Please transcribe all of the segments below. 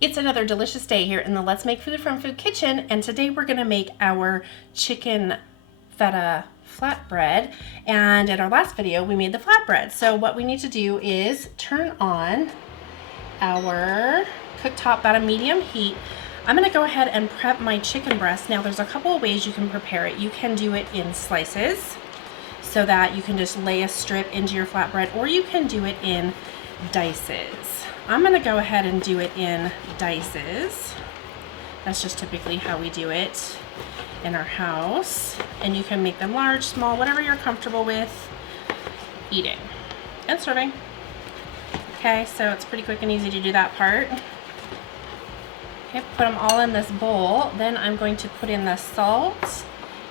It's another delicious day here in the Let's Make Food from Food Kitchen, and today we're gonna make our chicken feta flatbread. And in our last video, we made the flatbread. So what we need to do is turn on our cooktop at a medium heat. I'm gonna go ahead and prep my chicken breast. Now there's a couple of ways you can prepare it. You can do it in slices so that you can just lay a strip into your flatbread, or you can do it in dices. I'm gonna go ahead and do it in dices. That's just typically how we do it in our house. And you can make them large, small, whatever you're comfortable with eating and serving. Okay, so it's pretty quick and easy to do that part. Okay, put them all in this bowl. Then I'm going to put in the salt.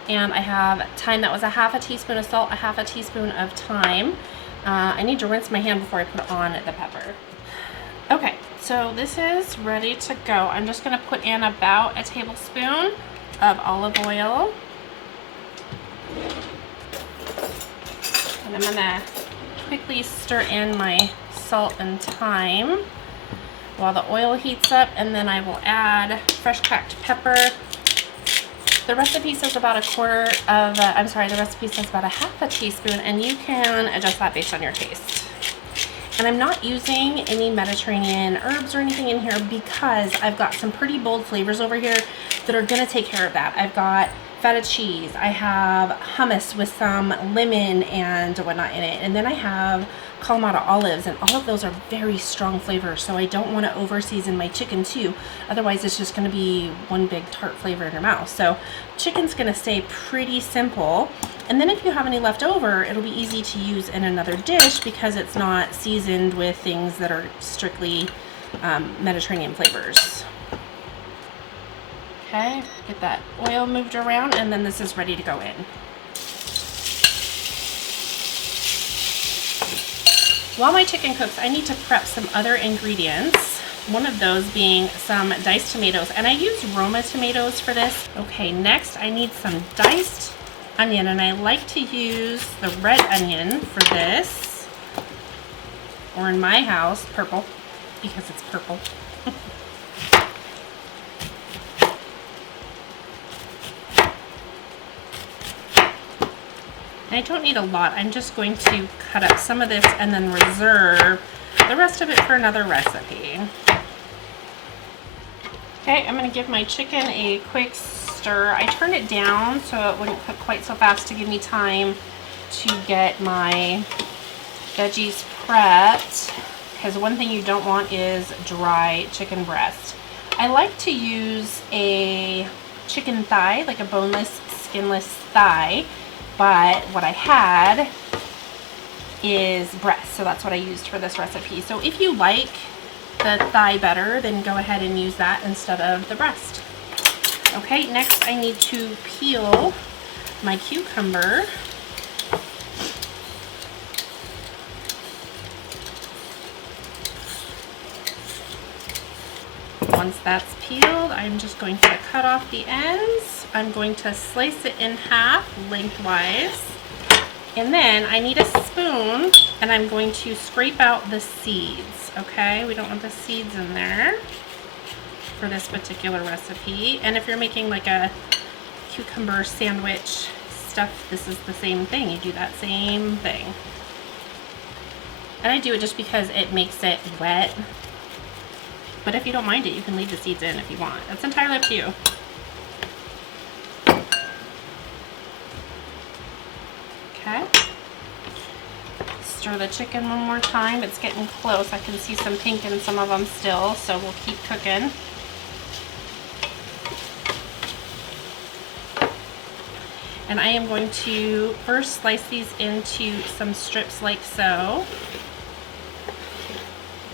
And I have thyme. That was a half a teaspoon of salt, a half a teaspoon of thyme. I need to rinse my hand before I put on the pepper. Okay, so this is ready to go. I'm just gonna put in about a tablespoon of olive oil. And I'm gonna quickly stir in my salt and thyme while the oil heats up, and then I will add fresh cracked pepper. The recipe says about the recipe says about a half a teaspoon, and you can adjust that based on your taste. And I'm not using any Mediterranean herbs or anything in here because I've got some pretty bold flavors over here that are gonna take care of that. I've got feta cheese, I have hummus with some lemon and whatnot in it, and then I have kalamata olives, and all of those are very strong flavors, so I don't want to over season my chicken too, otherwise it's just going to be one big tart flavor in your mouth. So chicken's going to stay pretty simple, and then if you have any left over, it'll be easy to use in another dish because it's not seasoned with things that are strictly Mediterranean flavors. Okay, get that oil moved around, and then this is ready to go in. While my chicken cooks, I need to prep some other ingredients. One of those being some diced tomatoes, and I use Roma tomatoes for this. Okay, next I need some diced onion, and I like to use the red onion for this, or in my house, purple, because it's purple. And I don't need a lot. I'm just going to cut up some of this and then reserve the rest of it for another recipe. Okay, I'm going to give my chicken a quick stir. I turned it down so it wouldn't cook quite so fast to give me time to get my veggies prepped, because one thing you don't want is dry chicken breast. I like to use a chicken thigh, like a boneless, skinless thigh. But what I had is breast, so that's what I used for this recipe. So if you like the thigh better, then go ahead and use that instead of the breast. Okay, next I need to peel my cucumber. Once that's peeled, I'm just going to cut off the ends. I'm going to slice it in half lengthwise, and then I need a spoon, and I'm going to scrape out the seeds. Okay, we don't want the seeds in there for this particular recipe. And if you're making like a cucumber sandwich stuff, this is the same thing. You do that same thing. And I do it just because it makes it wet. But if you don't mind it, you can leave the seeds in if you want. That's entirely up to you. Okay. Stir the chicken one more time. It's getting close. I can see some pink in some of them still, so we'll keep cooking. And I am going to first slice these into some strips like so.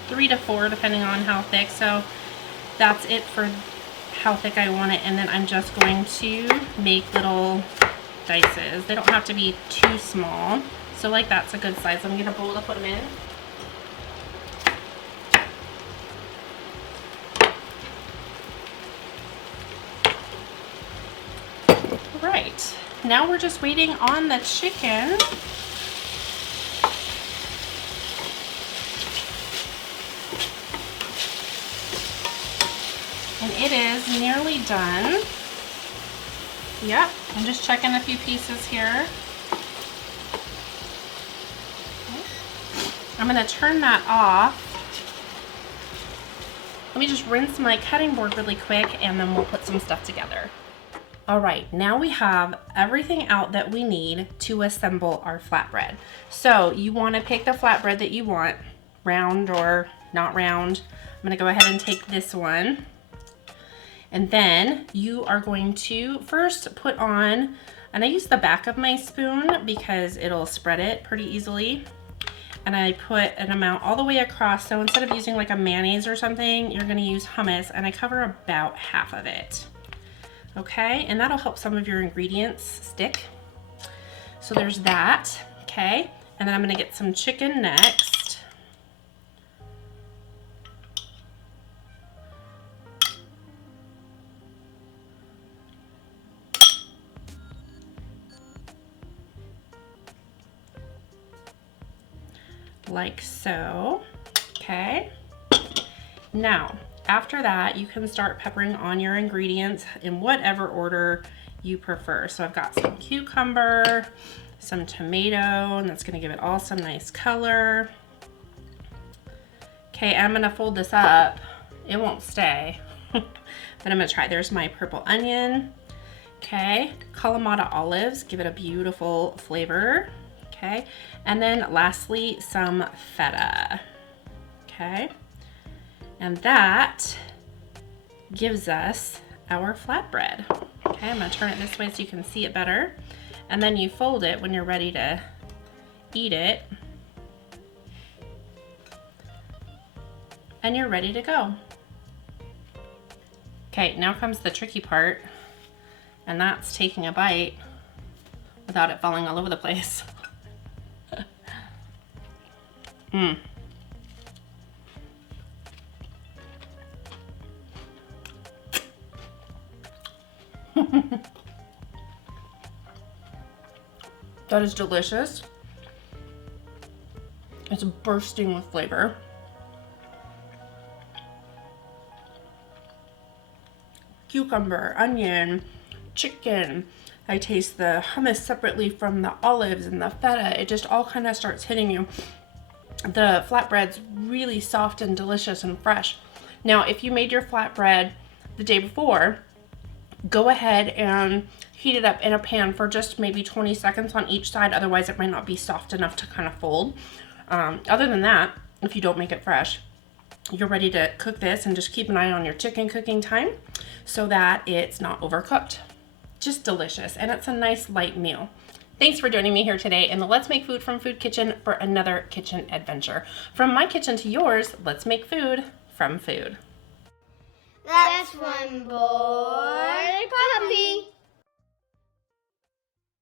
3 to 4 depending on how thick, so that's it for how thick I want it. And then I'm just going to make little dices. They don't have to be too small, so like that's a good size. Let me get a bowl to put them in. All right, now we're just waiting on the chicken. And it is nearly done. Yep, I'm just checking a few pieces here. I'm going to turn that off. Let me just rinse my cutting board really quick and then we'll put some stuff together. All right, now we have everything out that we need to assemble our flatbread. So you want to pick the flatbread that you want, round or not round. I'm going to go ahead and take this one. And then you are going to first put on, and I use the back of my spoon because it'll spread it pretty easily. And I put an amount all the way across. So instead of using like a mayonnaise or something, you're gonna use hummus, and I cover about half of it. Okay, and that'll help some of your ingredients stick. So there's that, okay? And then I'm gonna get some chicken next. Like so, okay? Now, after that, you can start peppering on your ingredients in whatever order you prefer. So I've got some cucumber, some tomato, and that's gonna give it all some nice color. Okay, I'm gonna fold this up. It won't stay, but I'm gonna try. There's my purple onion. Okay, kalamata olives, give it a beautiful flavor. Okay, and then lastly, some feta. Okay, and that gives us our flatbread. Okay, I'm gonna turn it this way so you can see it better. And then you fold it when you're ready to eat it. And you're ready to go. Okay, now comes the tricky part, and that's taking a bite without it falling all over the place. That is delicious. It's bursting with flavor. Cucumber, onion, chicken. I taste the hummus separately from the olives and the feta. It just all kind of starts hitting you. The flatbread's really soft and delicious and fresh. Now, if you made your flatbread the day before, go ahead and heat it up in a pan for just maybe 20 seconds on each side. Otherwise, it might not be soft enough to kind of fold. Other than that, if you don't make it fresh, you're ready to cook this, and just keep an eye on your chicken cooking time so that it's not overcooked. Just delicious, and it's a nice light meal. Thanks for joining me here today in the Let's Make Food from Food Kitchen for another kitchen adventure. From my kitchen to yours, let's make food from food. That's one boy puppy.